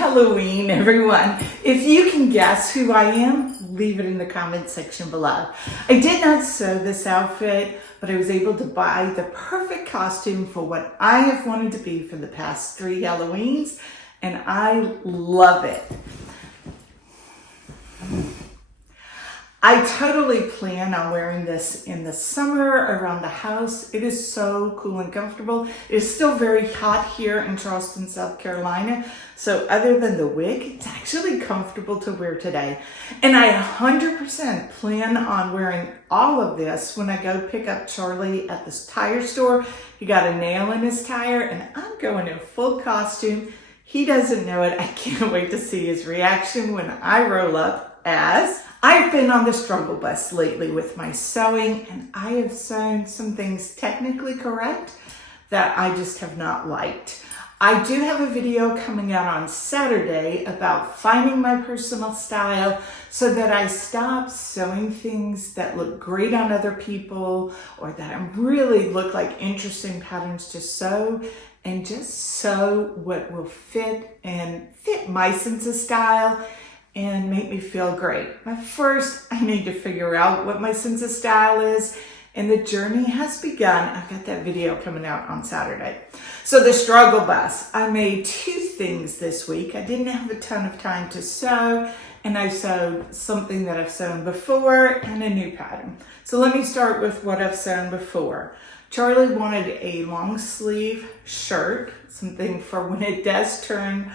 Halloween, everyone. If you can guess who I am, leave it in the comment section below. I did not sew this outfit, but I was able to buy the perfect costume for what I have wanted to be for the past 3 Halloweens, and I love it. I totally plan on wearing this in the summer around the house. It is so cool and comfortable. It is still very hot here in Charleston, South Carolina. So other than the wig, it's actually comfortable to wear today. And I 100% plan on wearing all of this when I go pick up Charlie at this tire store. He got a nail in his tire and I'm going in full costume. He doesn't know it. I can't wait to see his reaction when I roll up as... I've been on the struggle bus lately with my sewing, and I have sewn some things technically correct that I just have not liked. I do have a video coming out on Saturday about finding my personal style so that I stop sewing things that look great on other people or that really look like interesting patterns to sew, and just sew what will fit my sense of style and make me feel great. But first, I need to figure out what my sense of style is, and the journey has begun. I've got that video coming out on Saturday. So the struggle bus, I made 2 things this week. I didn't have a ton of time to sew, and I sewed something that I've sewn before and a new pattern. So let me start with what I've sewn before. Charlie wanted a long sleeve shirt, something for when it does turn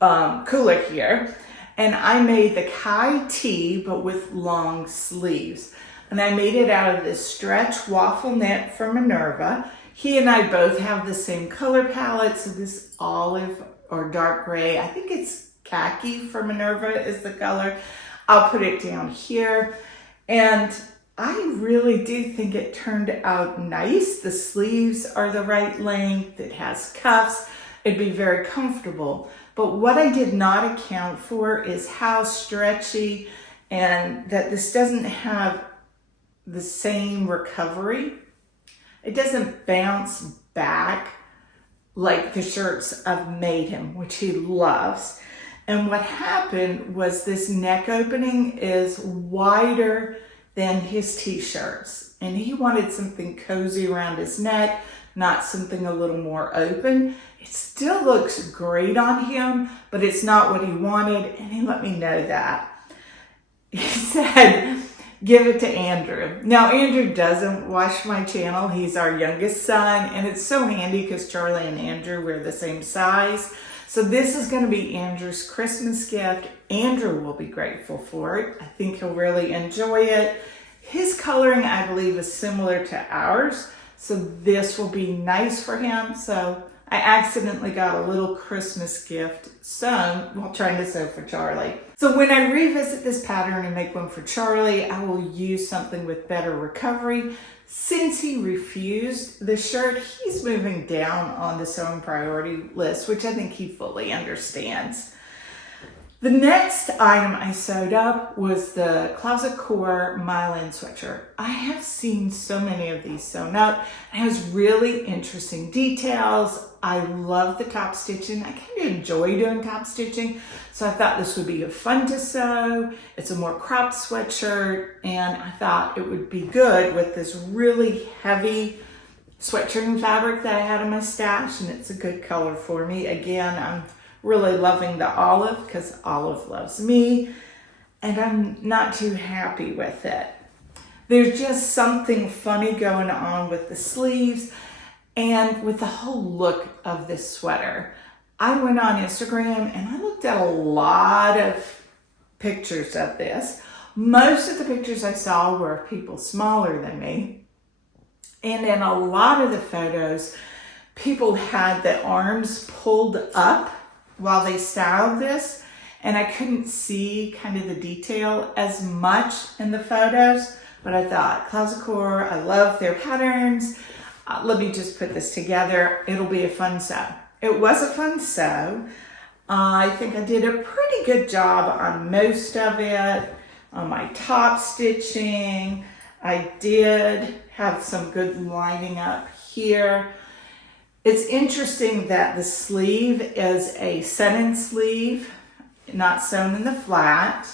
cooler here. And I made the Kai tee, but with long sleeves. And I made it out of this stretch waffle knit from Minerva. He and I both have the same color palette, so this olive or dark gray, I think it's khaki for Minerva is the color. I'll put it down here. And I really do think it turned out nice. The sleeves are the right length, it has cuffs, it'd be very comfortable. But what I did not account for is how stretchy and that this doesn't have the same recovery. It doesn't bounce back like the shirts I've made him, which he loves. And what happened was this neck opening is wider than his t-shirts. And he wanted something cozy around his neck, not something a little more open. It still looks great on him, but it's not what he wanted, and he let me know that. He said, give it to Andrew. Now, Andrew doesn't watch my channel. He's our youngest son, and it's so handy because Charlie and Andrew wear the same size. So this is going to be Andrew's Christmas gift. Andrew will be grateful for it. I think he'll really enjoy it. His coloring, I believe, is similar to ours. So this will be nice for him. So I accidentally got a little Christmas gift sewn while trying to sew for Charlie. So when I revisit this pattern and make one for Charlie, I will use something with better recovery. Since he refused the shirt, he's moving down on the sewing priority list, which I think he fully understands. The next item I sewed up was the Closet Core Mile End Sweatshirt. I have seen so many of these sewn up. It has really interesting details. I love the top stitching. I kind of enjoy doing top stitching, so I thought this would be fun to sew. It's a more cropped sweatshirt, and I thought it would be good with this really heavy sweatshirt fabric that I had in my stash, and it's a good color for me. Again, I'm really loving the olive because Olive loves me, and I'm not too happy with it. There's just something funny going on with the sleeves and with the whole look of this sweater. I went on Instagram and I looked at a lot of pictures of this. Most of the pictures I saw were of people smaller than me, and in a lot of the photos, people had the arms pulled up while they styled this, and I couldn't see kind of the detail as much in the photos, but I thought, Closet Core, I love their patterns. Let me just put this together. It'll be a fun sew. It was a fun sew. I think I did a pretty good job on most of it. On my top stitching, I did have some good lining up here. It's interesting that the sleeve is a sewn-in sleeve, not sewn in the flat.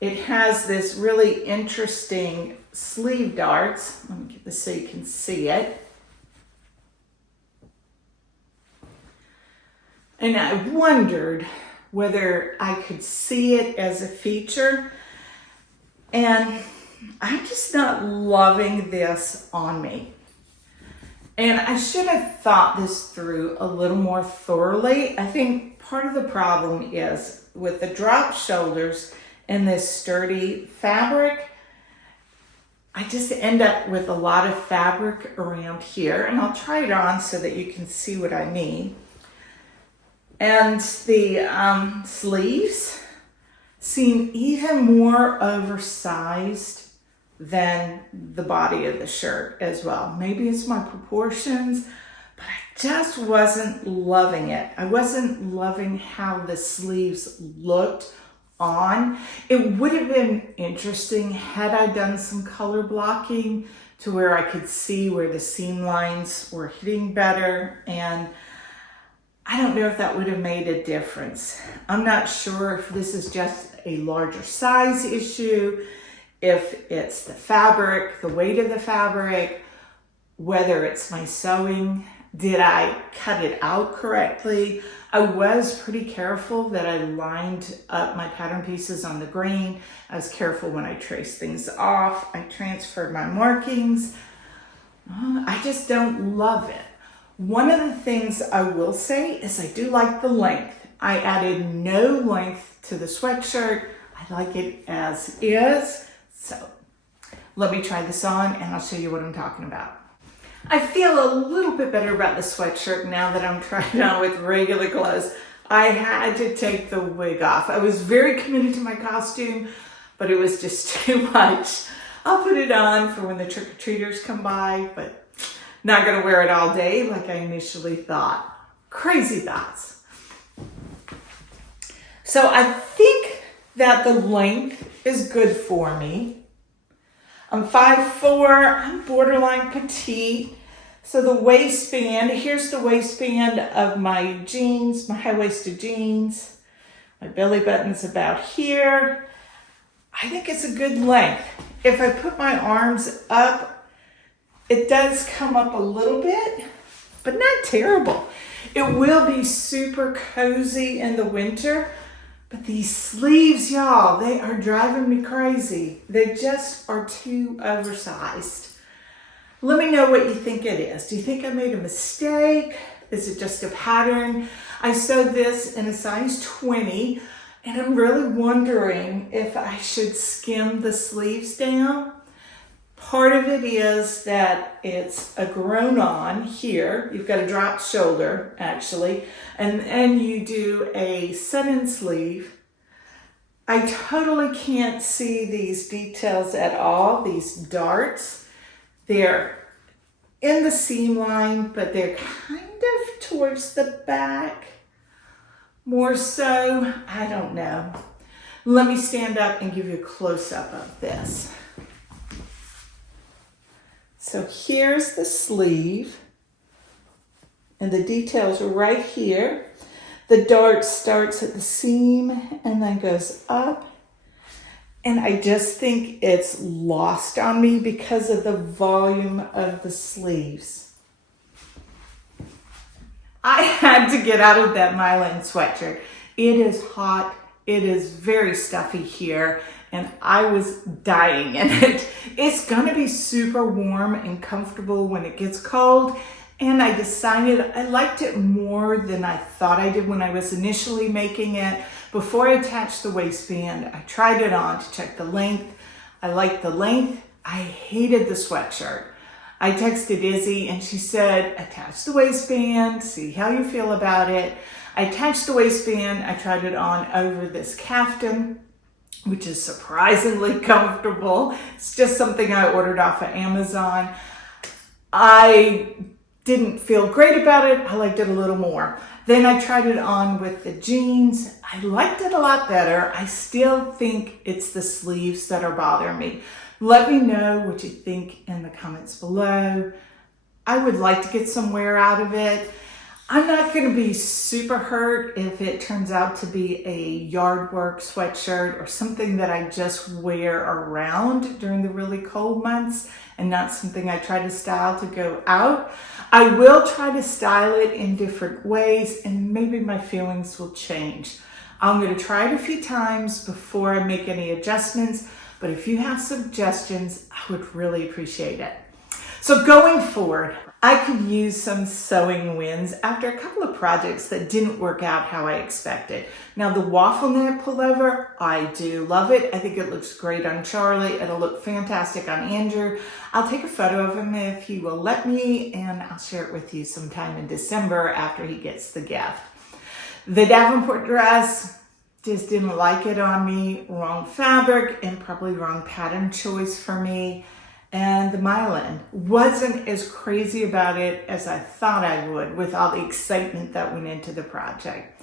It has this really interesting sleeve darts. Let me get this so you can see it. And I wondered whether I could see it as a feature. And I'm just not loving this on me. And I should have thought this through a little more thoroughly. I think part of the problem is with the drop shoulders and this sturdy fabric, I just end up with a lot of fabric around here. And I'll try it on so that you can see what I mean. And the sleeves seem even more oversized than the body of the shirt as well. Maybe it's my proportions, but I just wasn't loving it. I wasn't loving how the sleeves looked on. It would have been interesting had I done some color blocking to where I could see where the seam lines were hitting better, and I don't know if that would have made a difference. I'm not sure if this is just a larger size issue, if it's the fabric, the weight of the fabric, whether it's my sewing. Did I cut it out correctly? I was pretty careful that I lined up my pattern pieces on the grain. I was careful when I traced things off. I transferred my markings. I just don't love it. One of the things I will say is I do like the length. I added no length to the sweatshirt. I like it as is. So let me try this on and I'll show you what I'm talking about. I feel a little bit better about the sweatshirt now that I'm trying it on with regular clothes. I had to take the wig off. I was very committed to my costume, but it was just too much. I'll put it on for when the trick-or-treaters come by, but not gonna wear it all day like I initially thought. Crazy thoughts. So I think that the length is good for me. I'm 5'4", I'm borderline petite. So the waistband, here's the waistband of my jeans, my high-waisted jeans. My belly button's about here. I think it's a good length. If I put my arms up, it does come up a little bit, but not terrible. It will be super cozy in the winter, but these sleeves, y'all, they are driving me crazy. They just are too oversized. Let me know what you think it is. Do you think I made a mistake? Is it just a pattern? I sewed this in a size 20, and I'm really wondering if I should skim the sleeves down. Part of it is that it's a grown on here. You've got a drop shoulder, actually, and you do a sewn-in sleeve. I totally can't see these details at all, these darts. They're in the seam line, but they're kind of towards the back. More so, I don't know. Let me stand up and give you a close-up of this. So here's the sleeve, and the details are right here. The dart starts at the seam and then goes up. And I just think it's lost on me because of the volume of the sleeves. I had to get out of that Mile End Sweatshirt. It is hot. It is very stuffy here, and I was dying in it. It's gonna be super warm and comfortable when it gets cold, and I decided I liked it more than I thought I did when I was initially making it. Before I attached the waistband, I tried it on to check the length. I liked the length. I hated the sweatshirt. I texted Izzy and she said, attach the waistband, see how you feel about it. I attached the waistband. I tried it on over this caftan, which is surprisingly comfortable. It's just something I ordered off of Amazon. I didn't feel great about it. I liked it a little more. Then I tried it on with the jeans. I liked it a lot better. I still think it's the sleeves that are bothering me. Let me know what you think in the comments below. I would like to get some wear out of it. I'm not going to be super hurt if it turns out to be a yard work sweatshirt or something that I just wear around during the really cold months and not something I try to style to go out. I will try to style it in different ways and maybe my feelings will change. I'm going to try it a few times before I make any adjustments, but if you have suggestions, I would really appreciate it. So going forward, I could use some sewing wins after a couple of projects that didn't work out how I expected. Now the waffle knit pullover, I do love it. I think it looks great on Charlie. It'll look fantastic on Andrew. I'll take a photo of him if he will let me, and I'll share it with you sometime in December after he gets the gift. The Davenport dress, just didn't like it on me. Wrong fabric and probably wrong pattern choice for me. And the Mile End, wasn't as crazy about it as I thought I would with all the excitement that went into the project.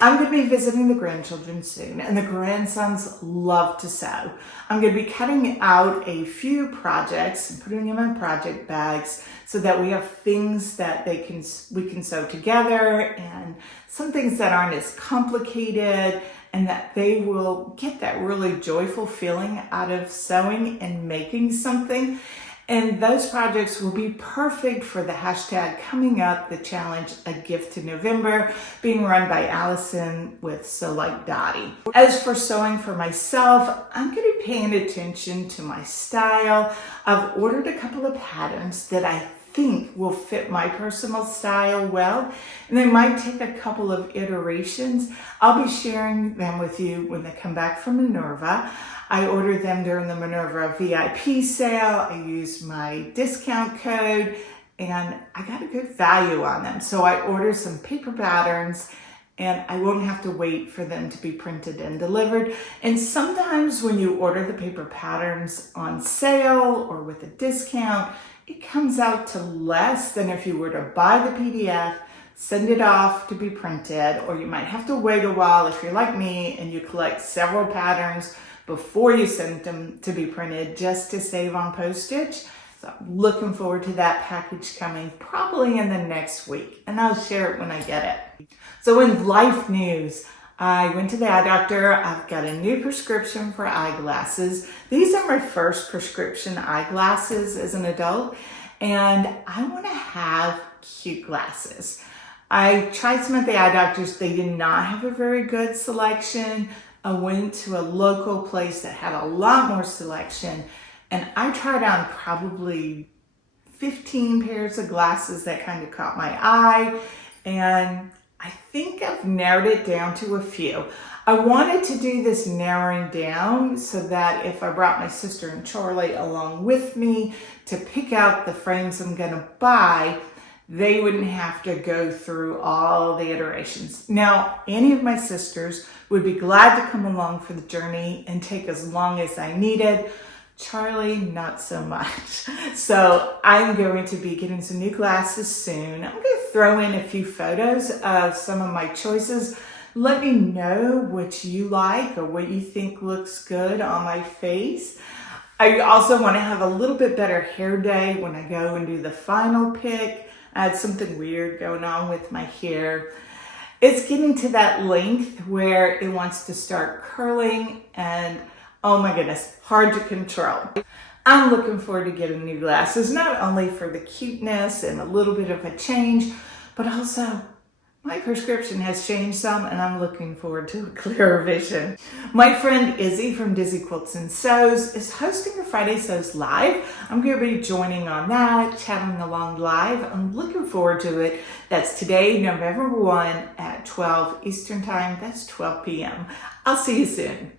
I'm going to be visiting the grandchildren soon, and the grandsons love to sew. I'm going to be cutting out a few projects and putting them in project bags so that we have things that we can sew together, and some things that aren't as complicated, and that they will get that really joyful feeling out of sewing and making something. And those projects will be perfect for the hashtag coming up, the challenge, A Gift to November, being run by Allison with Sew Like Dottie. As for sewing for myself, I'm going to be paying attention to my style. I've ordered a couple of patterns that I think will fit my personal style well, and they might take a couple of iterations. I'll be sharing them with you when they come back from Minerva. I ordered them during the Minerva VIP sale. I used my discount code and I got a good value on them. So I ordered some paper patterns and I won't have to wait for them to be printed and delivered. And sometimes when you order the paper patterns on sale or with a discount, it comes out to less than if you were to buy the PDF, send it off to be printed, or you might have to wait a while if you're like me and you collect several patterns before you send them to be printed just to save on postage. So I'm looking forward to that package coming probably in the next week, and I'll share it when I get it. So in life news, I went to the eye doctor. I've got a new prescription for eyeglasses. These are my first prescription eyeglasses as an adult, and I want to have cute glasses. I tried some at the eye doctors. They did not have a very good selection. I went to a local place that had a lot more selection, and I tried on probably 15 pairs of glasses that kind of caught my eye, and I think I've narrowed it down to a few. I wanted to do this narrowing down so that if I brought my sister and Charlie along with me to pick out the frames I'm gonna buy, they wouldn't have to go through all the iterations. Now, any of my sisters would be glad to come along for the journey and take as long as I needed. Charlie, not so much. So I'm going to be getting some new glasses soon. I'm going to throw in a few photos of some of my choices. Let me know what you like or what you think looks good on my face. I also want to have a little bit better hair day when I go and do the final pick. I had something weird going on with my hair. It's getting to that length where it wants to start curling, and oh my goodness, hard to control. I'm looking forward to getting new glasses, not only for the cuteness and a little bit of a change, but also my prescription has changed some, and I'm looking forward to a clearer vision. My friend Izzy from Dizzy Quilts and Sews is hosting a Friday Sews Live. I'm going to be joining on that, chatting along live. I'm looking forward to it. That's today, November 1 at 12 Eastern Time. That's 12 p.m. I'll see you soon.